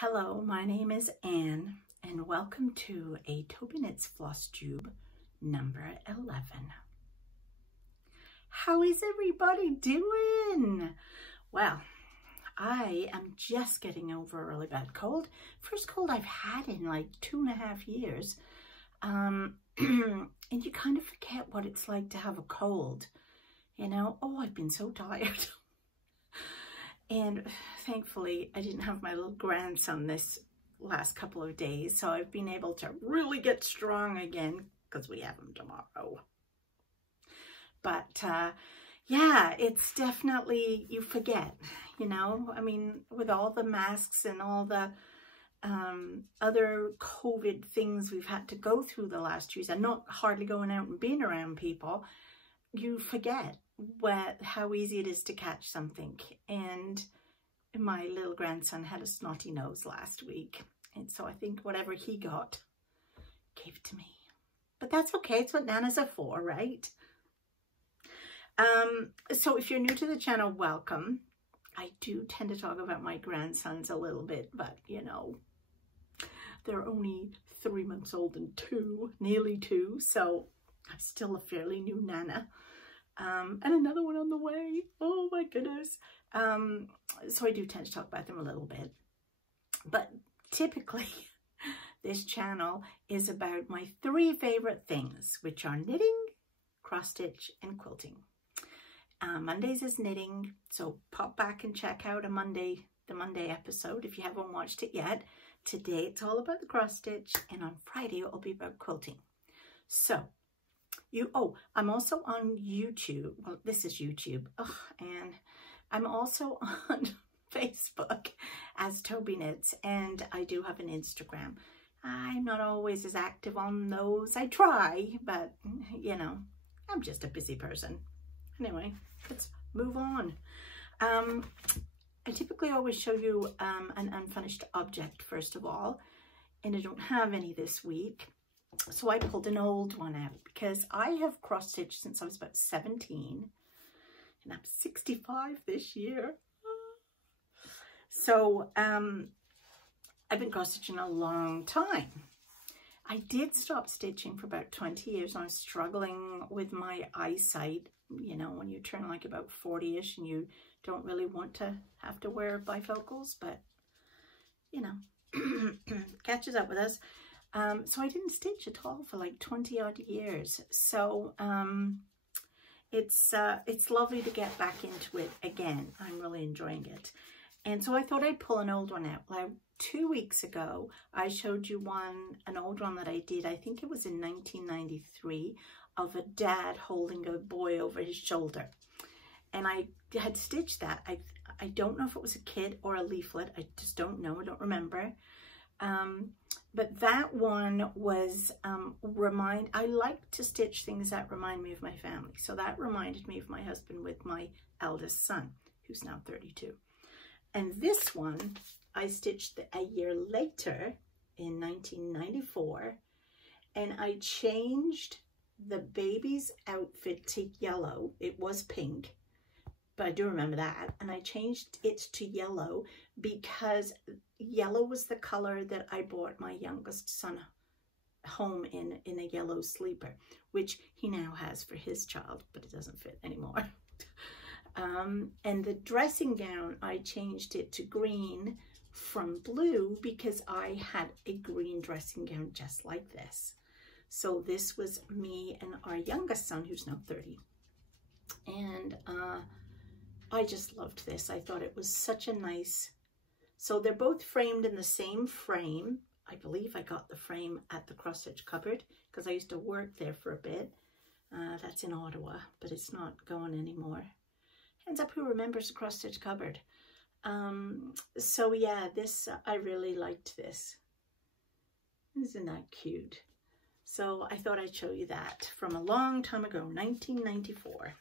Hello, my name is Anne, and welcome to a Tobyknits Flosstube number 11. How is everybody doing? Well, I am just getting over a really bad cold. First cold I've had in like 2.5 years. And you kind of forget what it's like to have a cold. You know, oh, I've been so tired. And thankfully, I didn't have my little grandson this last couple of days, so I've been able to really get strong again because we have him tomorrow. But yeah, it's definitely, you forget, you know, I mean, with all the masks and all the other COVID things we've had to go through the last years and not hardly going out and being around people, you forget how easy it is to catch something. And my little grandson had a snotty nose last week, and so I think whatever he got gave it to me, but that's okay. It's what nanas are for, right? So if you're new to the channel, welcome. I do tend to talk about my grandsons a little bit, but you know, they're only 3 months old and 2, nearly 2, so I'm still a fairly new nana. And another one on the way. Oh my goodness. So I do tend to talk about them a little bit. But typically, this channel is about my 3 favorite things, which are knitting, cross stitch, and quilting. Mondays is knitting, so pop back and check out the Monday episode if you haven't watched it yet. Today it's all about the cross stitch, and on Friday it will be about quilting. So, I'm also on YouTube. Well, this is YouTube. And I'm also on Facebook as Tobyknits, and I do have an Instagram. I'm not always as active on those. I try, but you know, I'm just a busy person. Anyway, let's move on. I typically always show you an unfinished object first of all, and I don't have any this week. So I pulled an old one out because I have cross stitched since I was about 17, and I'm 65 this year. So I've been cross stitching a long time. I did stop stitching for about 20 years. And I was struggling with my eyesight, you know, when you turn like about 40-ish and you don't really want to have to wear bifocals, but you know, catches up with us. So I didn't stitch at all for like 20 odd years. So it's lovely to get back into it again. I'm really enjoying it. And so I thought I'd pull an old one out. Like 2 weeks ago, I showed you an old one that I did. I think it was in 1993, of a dad holding a boy over his shoulder. And I had stitched that. I don't know if it was a kid or a leaflet. I just don't know. I don't remember. But that one was, I like to stitch things that remind me of my family. So that reminded me of my husband with my eldest son, who's now 32. And this one, I stitched a year later in 1994. And I changed the baby's outfit to yellow. It was pink, but I do remember that. And I changed it to yellow because yellow was the color that I bought my youngest son home in a yellow sleeper, which he now has for his child, but it doesn't fit anymore. And the dressing gown, I changed it to green from blue because I had a green dressing gown just like this. So this was me and our youngest son, who's now 30. And I just loved this. I thought it was such a nice, so they're both framed in the same frame. I believe I got the frame at the cross stitch cupboard because I used to work there for a bit. That's in Ottawa, but it's not going anymore. Hands up who remembers the cross stitch cupboard. So yeah, this, I really liked this. Isn't that cute? So I thought I'd show you that from a long time ago, 1994.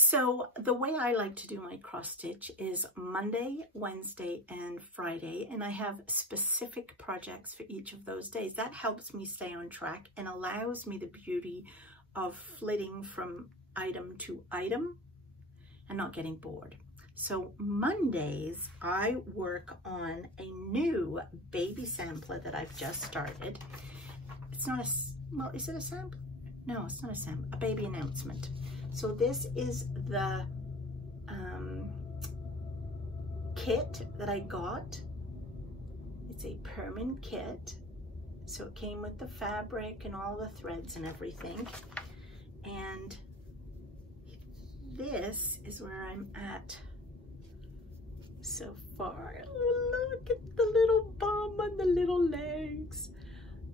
So the way I like to do my cross stitch is Monday, Wednesday, and Friday, and I have specific projects for each of those days. That helps me stay on track and allows me the beauty of flitting from item to item and not getting bored. So Mondays, I work on a new baby sampler that I've just started. It's not a, well, is it a sampler? No, it's not a sampler, a baby announcement. So this is the kit that I got. It's a Permin kit. So it came with the fabric and all the threads and everything. And this is where I'm at so far. Look at the little bum and the little legs.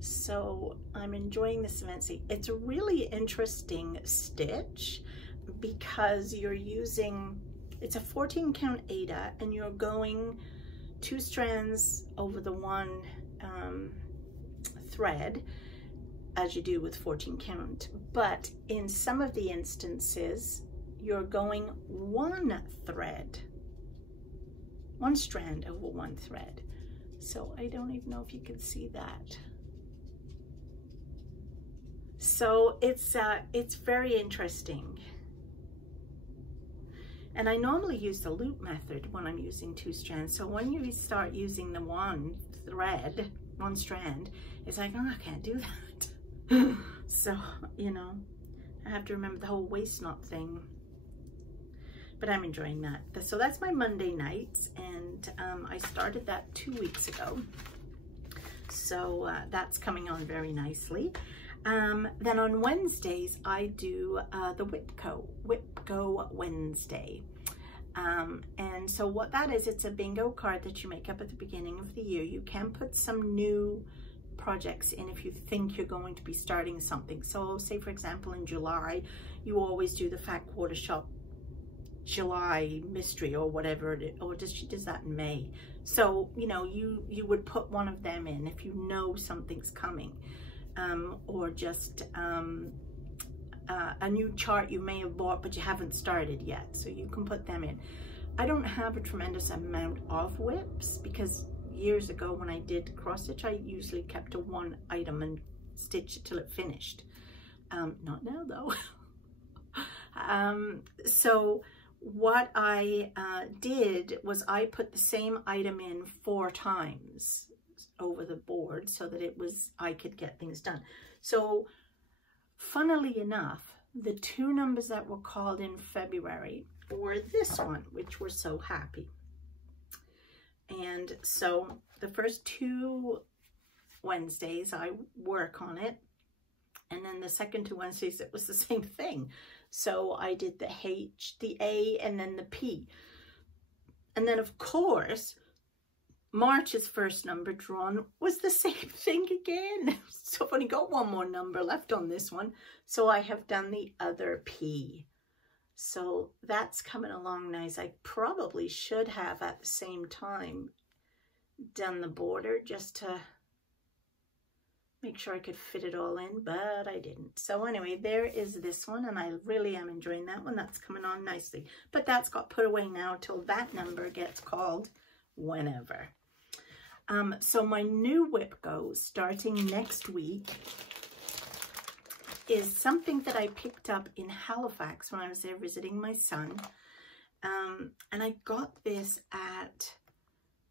So I'm enjoying this immensely. It's a really interesting stitch because you're using, it's a 14 count Aida, and you're going 2 strands over the one thread as you do with 14 count. But in some of the instances, you're going 1 thread, 1 strand over 1 thread. So I don't even know if you can see that. So it's very interesting. And I normally use the loop method when I'm using 2 strands. So when you start using the 1 thread, 1 strand, it's like, oh, I can't do that. So, you know, I have to remember the whole waist knot thing. But I'm enjoying that. So that's my Monday nights, and I started that 2 weeks ago. So that's coming on very nicely. Then on Wednesdays, I do the Wipgo Wednesday. And so what that is, it's a bingo card that you make up at the beginning of the year. You can put some new projects in if you think you're going to be starting something. So say, for example, in July, you always do the Fat Quarter Shop July mystery or whatever, or she does that in May. So, you know, you would put one of them in if you know something's coming. Or just a new chart you may have bought but you haven't started yet, so you can put them in. I don't have a tremendous amount of whips because years ago when I did cross stitch, I usually kept to 1 item and stitched it till it finished. Not now though. So what I did was I put the same item in 4 times over the board so that it was, I could get things done. So funnily enough, the 2 numbers that were called in February were this one, which we're so happy. And so the first 2 Wednesdays I work on it, and then the second 2 Wednesdays it was the same thing. So I did the H, the A, and then the P. And then of course March's first number drawn was the same thing again. So I've only got 1 more number left on this one. So I have done the other P. So that's coming along nice. I probably should have at the same time done the border just to make sure I could fit it all in, but I didn't. So anyway, there is this one, and I really am enjoying that one. That's coming on nicely. But that's got put away now till that number gets called whenever. So my new Wipgo starting next week is something that I picked up in Halifax when I was there visiting my son. And I got this at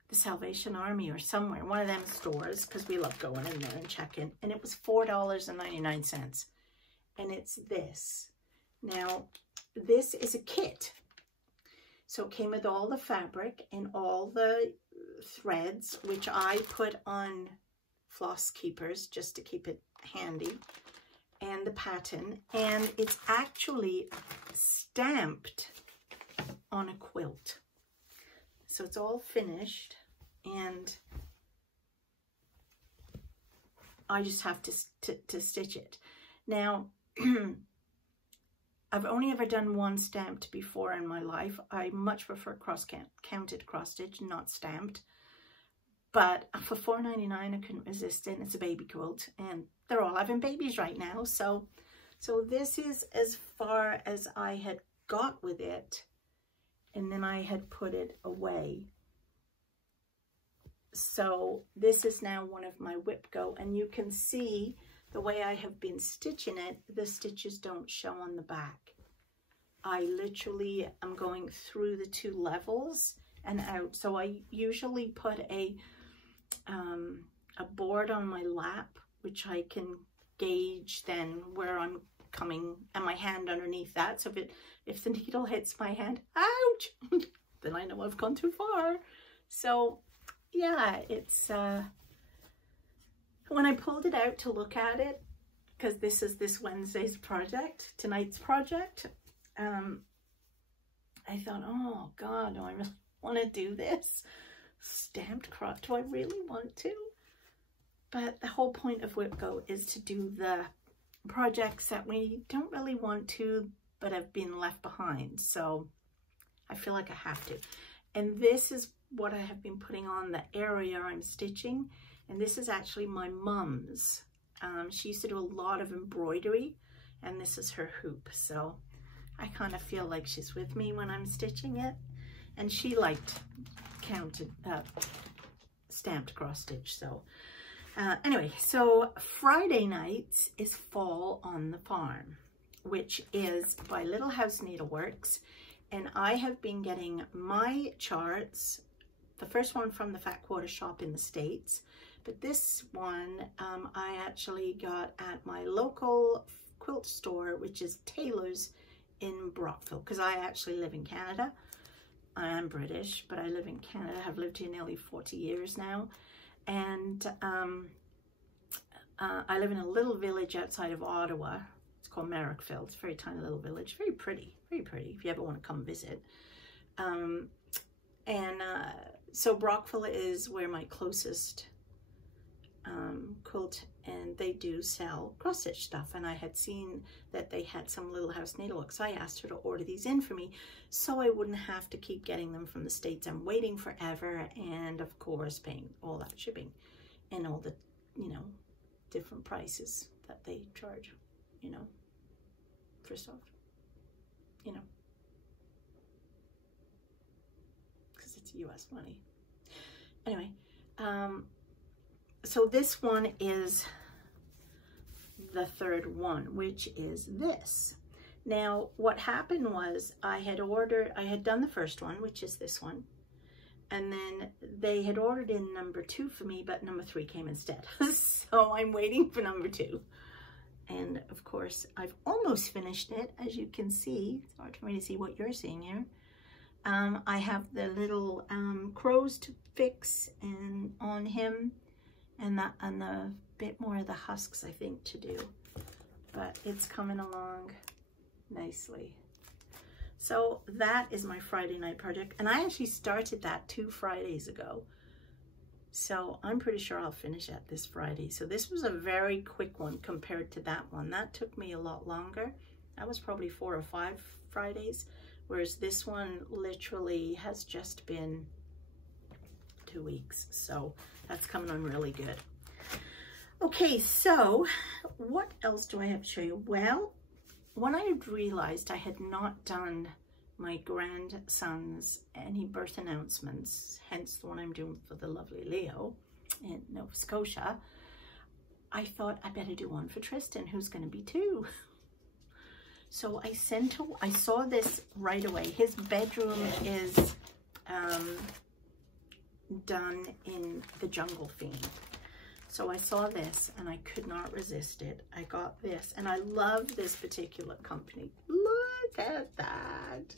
the Salvation Army or somewhere, one of them stores, because we love going in there and checking. And it was $4.99. And it's this. Now, this is a kit. So it came with all the fabric and all the threads, which I put on floss keepers just to keep it handy, and the pattern, and it's actually stamped on a quilt. So it's all finished, and I just have to stitch it. Now, I've only ever done 1 stamped before in my life. I much prefer counted cross stitch, not stamped. But for $4.99, I couldn't resist it. It's a baby quilt, and they're all having babies right now. So this is as far as I had got with it, and then I had put it away. So this is now one of my Wipgo, and you can see the way I have been stitching it, the stitches don't show on the back. I literally am going through the 2 levels and out. So I usually put a board on my lap, which I can gauge then where I'm coming, and my hand underneath that. So if the needle hits my hand, ouch, then I know I've gone too far. So yeah, it's when I pulled it out to look at it, because this is this Wednesday's project, tonight's project, I thought, oh God, do I really want to do this? Stamped cross, do I really want to? But the whole point of Wipgo is to do the projects that we don't really want to, but have been left behind. So I feel like I have to. And this is what I have been putting on the area I'm stitching. And this is actually my mum's. She used to do a lot of embroidery, and this is her hoop. So I kind of feel like she's with me when I'm stitching it. And she liked stamped cross stitch. So anyway, so Friday nights is Fall on the Farm, which is by Little House Needleworks. And I have been getting my charts, the first one from the Fat Quarter shop in the States, but this one I actually got at my local quilt store, which is Taylor's in Brockville, because I actually live in Canada. I am British, but I live in Canada. I've lived here nearly 40 years now. And I live in a little village outside of Ottawa. It's called Brockville. It's a very tiny little village. Very pretty, if you ever want to come visit. So Brockville is where my closest quilt, and they do sell cross stitch stuff, and I had seen that they had some Little House Needleworks. So I asked her to order these in for me so I wouldn't have to keep getting them from the States and waiting forever, and of course paying all that shipping and all the, you know, different prices that they charge, you know, for stuff, you know, because it's US money. Anyway, so this one is the third one, which is this. Now, what happened was I had done the first one, which is this one, and then they had ordered in number 2 for me, but number 3 came instead. So I'm waiting for number 2. And of course, I've almost finished it. As you can see, it's hard for me to see what you're seeing here. I have the little crows to fix and on him, and the bit more of the husks, I think, to do. But it's coming along nicely. So that is my Friday night project, and I actually started that 2 Fridays ago. So I'm pretty sure I'll finish it this Friday. So this was a very quick one compared to that one. That took me a lot longer. That was probably 4 or 5 Fridays, whereas this one literally has just been 2 weeks. So that's coming on really good. Okay, so what else do I have to show you? Well, when I had realized I had not done my grandson's any birth announcements, hence the one I'm doing for the lovely Leo in Nova Scotia, I thought I better do one for Tristan, who's going to be 2. So I saw this right away. His bedroom is done in the jungle theme. So I saw this and I could not resist it. I got this, and I love this particular company. Look at that.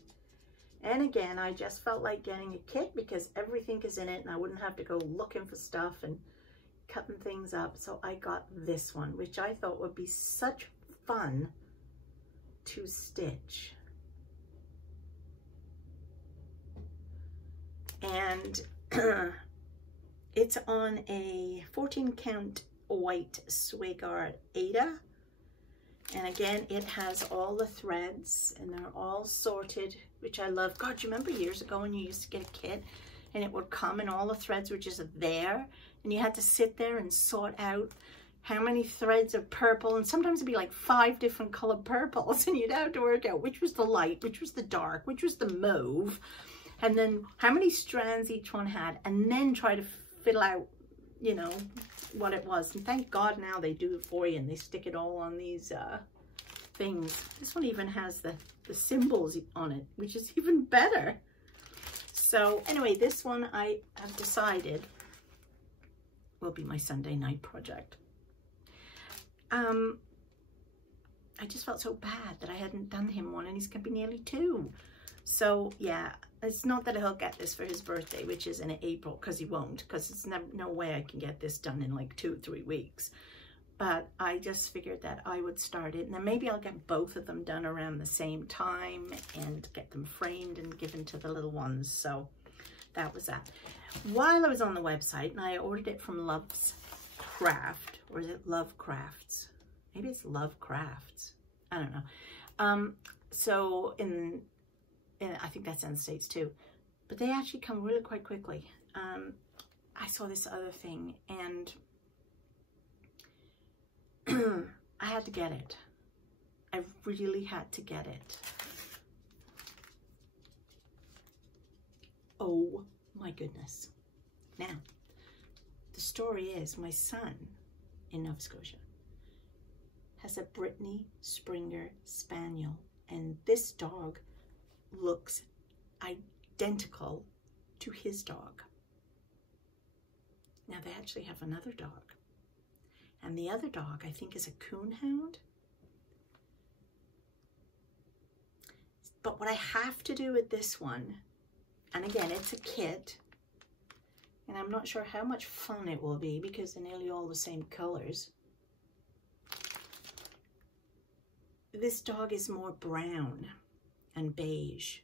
And again, I just felt like getting a kit because everything is in it and I wouldn't have to go looking for stuff and cutting things up. So I got this one, which I thought would be such fun to stitch. And it's on a 14 count white Swigart Ada. And again, it has all the threads and they're all sorted, which I love. God, you remember years ago when you used to get a kit and it would come and all the threads were just there and you had to sit there and sort out how many threads of purple, and sometimes it'd be like 5 different colored purples, and you'd have to work out which was the light, which was the dark, which was the mauve, and then how many strands each one had, and then try to fill out, you know, what it was. And thank God now they do it for you and they stick it all on these things. This one even has the symbols on it, which is even better. So anyway, this one I have decided will be my Sunday night project. I just felt so bad that I hadn't done him one, and he's gonna be nearly 2. So yeah, it's not that he'll get this for his birthday, which is in April, because he won't, because it's no way I can get this done in like 2 or 3 weeks. But I just figured that I would start it, and then maybe I'll get both of them done around the same time and get them framed and given to the little ones. So that was that. While I was on the website, and I ordered it from Love's Craft, or is it Love Crafts? Maybe it's Love Crafts. I don't know. So I think that's in the States too, but they actually come really quite quickly. I saw this other thing, and I had to get it. I really had to get it. Oh my goodness. Now, the story is my son in Nova Scotia has a Brittany Springer Spaniel, and this dog looks identical to his dog. Now they actually have another dog, and the other dog I think is a coonhound. But what I have to do with this one, and again it's a kit, and I'm not sure how much fun it will be because they're nearly all the same colors. This dog is more brown and beige,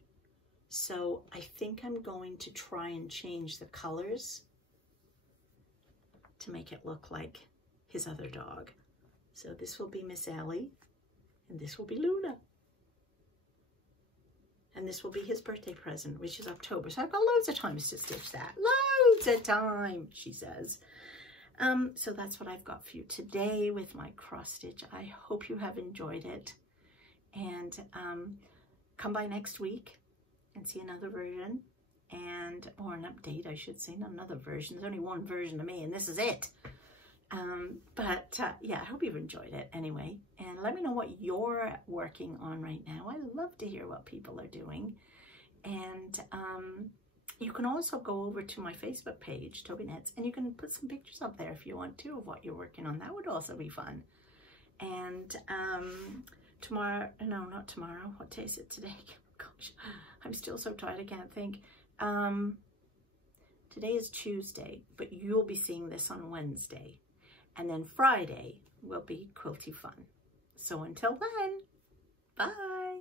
so I think I'm going to try and change the colors to make it look like his other dog. So this will be Miss Ellie, and this will be Luna, and this will be his birthday present, which is October. So I've got loads of time to stitch that. Loads of time, she says. So that's what I've got for you today with my cross stitch. I hope you have enjoyed it, and come by next week and see another version, or an update, I should say, not another version. There's only one version of me, and this is it. Yeah, I hope you've enjoyed it anyway, and let me know what you're working on right now. I love to hear what people are doing. And you can also go over to my Facebook page, Tobyknits, and you can put some pictures up there if you want to of what you're working on. That would also be fun. And tomorrow, no, not tomorrow, what day is it today? Gosh, I'm still so tired I can't think. Today is Tuesday, but you'll be seeing this on Wednesday. And then Friday will be Quilty Fun. So until then, bye.